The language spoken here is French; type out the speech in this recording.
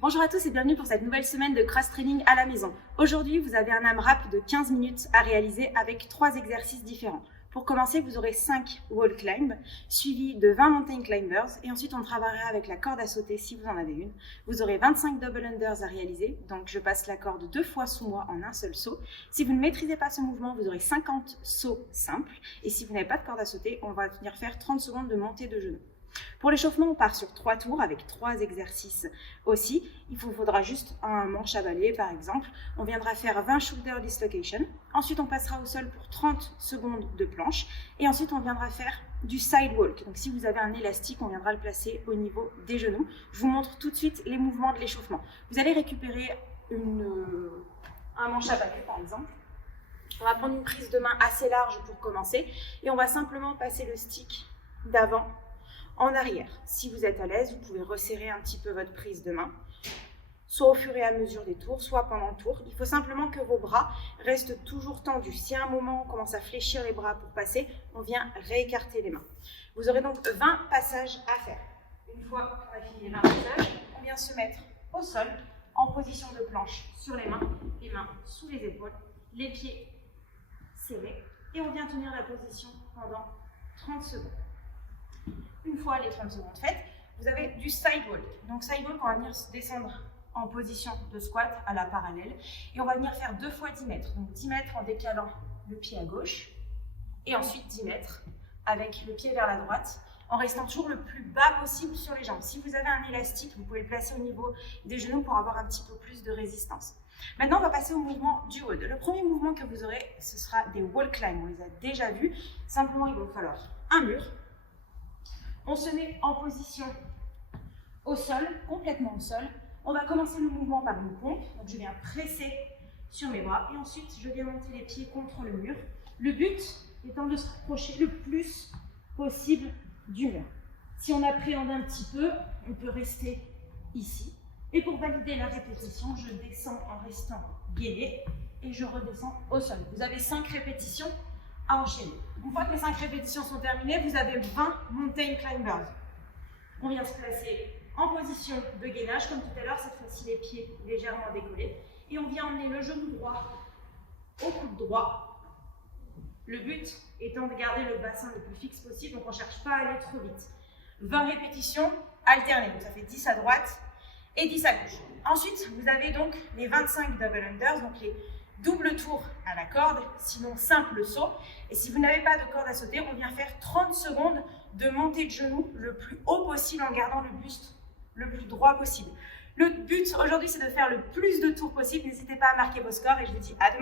Bonjour à tous et bienvenue pour cette nouvelle semaine de cross-training à la maison. Aujourd'hui, vous avez un AMRAP de 15 minutes à réaliser avec 3 exercices différents. Pour commencer, vous aurez 5 wall climbs, suivis de 20 mountain climbers, et ensuite on travaillera avec la corde à sauter si vous en avez une. Vous aurez 25 double unders à réaliser, donc je passe la corde 2 fois sous moi en un seul saut. Si vous ne maîtrisez pas ce mouvement, vous aurez 50 sauts simples, et si vous n'avez pas de corde à sauter, on va venir faire 30 secondes de montée de genoux. Pour l'échauffement, on part sur 3 tours avec 3 exercices aussi. Il vous faudra juste un manche à balai par exemple. On viendra faire 20 shoulder dislocation. Ensuite, on passera au sol pour 30 secondes de planche. Et ensuite, on viendra faire du side walk. Donc si vous avez un élastique, on viendra le placer au niveau des genoux. Je vous montre tout de suite les mouvements de l'échauffement. Vous allez récupérer un manche à balai par exemple. On va prendre une prise de main assez large pour commencer. Et on va simplement passer le stick d'avant en arrière. Si vous êtes à l'aise, vous pouvez resserrer un petit peu votre prise de main, soit au fur et à mesure des tours, soit pendant le tour. Il faut simplement que vos bras restent toujours tendus. Si à un moment on commence à fléchir les bras pour passer, on vient réécarter les mains. Vous aurez donc 20 passages à faire. Une fois qu'on a fini les 20 passages, on vient se mettre au sol, en position de planche sur les mains sous les épaules, les pieds serrés, et on vient tenir la position pendant 30 secondes. Une fois les 30 secondes faites, vous avez du side walk. Donc side walk, on va venir descendre en position de squat à la parallèle et on va venir faire 2 fois 10 mètres. Donc 10 mètres en décalant le pied à gauche et ensuite 10 mètres avec le pied vers la droite en restant toujours le plus bas possible sur les jambes. Si vous avez un élastique, vous pouvez le placer au niveau des genoux pour avoir un petit peu plus de résistance. Maintenant, on va passer au mouvement du haut. Le premier mouvement que vous aurez, ce sera des wall climbs. On les a déjà vus. Simplement, il va vous falloir un mur. On se met en position au sol, complètement au sol. On va commencer le mouvement par une pompe. Donc je viens presser sur mes bras et ensuite je viens monter les pieds contre le mur. Le but étant de se rapprocher le plus possible du mur. Si on appréhende un petit peu, on peut rester ici. Et pour valider la répétition, je descends en restant gainé et je redescends au sol. Vous avez 5 répétitions à enchaîner. Une fois que les 5 répétitions sont terminées, vous avez 20 mountain climbers. On vient se placer en position de gainage, comme tout à l'heure, cette fois-ci les pieds légèrement décollés. Et on vient emmener le genou droit au coude droit. Le but étant de garder le bassin le plus fixe possible, donc on ne cherche pas à aller trop vite. 20 répétitions alternées, donc ça fait 10 à droite et 10 à gauche. Ensuite, vous avez donc les 25 double unders, donc les double tour à la corde, sinon simple saut. Et si vous n'avez pas de corde à sauter, on vient faire 30 secondes de montée de genoux le plus haut possible en gardant le buste le plus droit possible. Le but aujourd'hui, c'est de faire le plus de tours possible. N'hésitez pas à marquer vos scores et je vous dis à demain.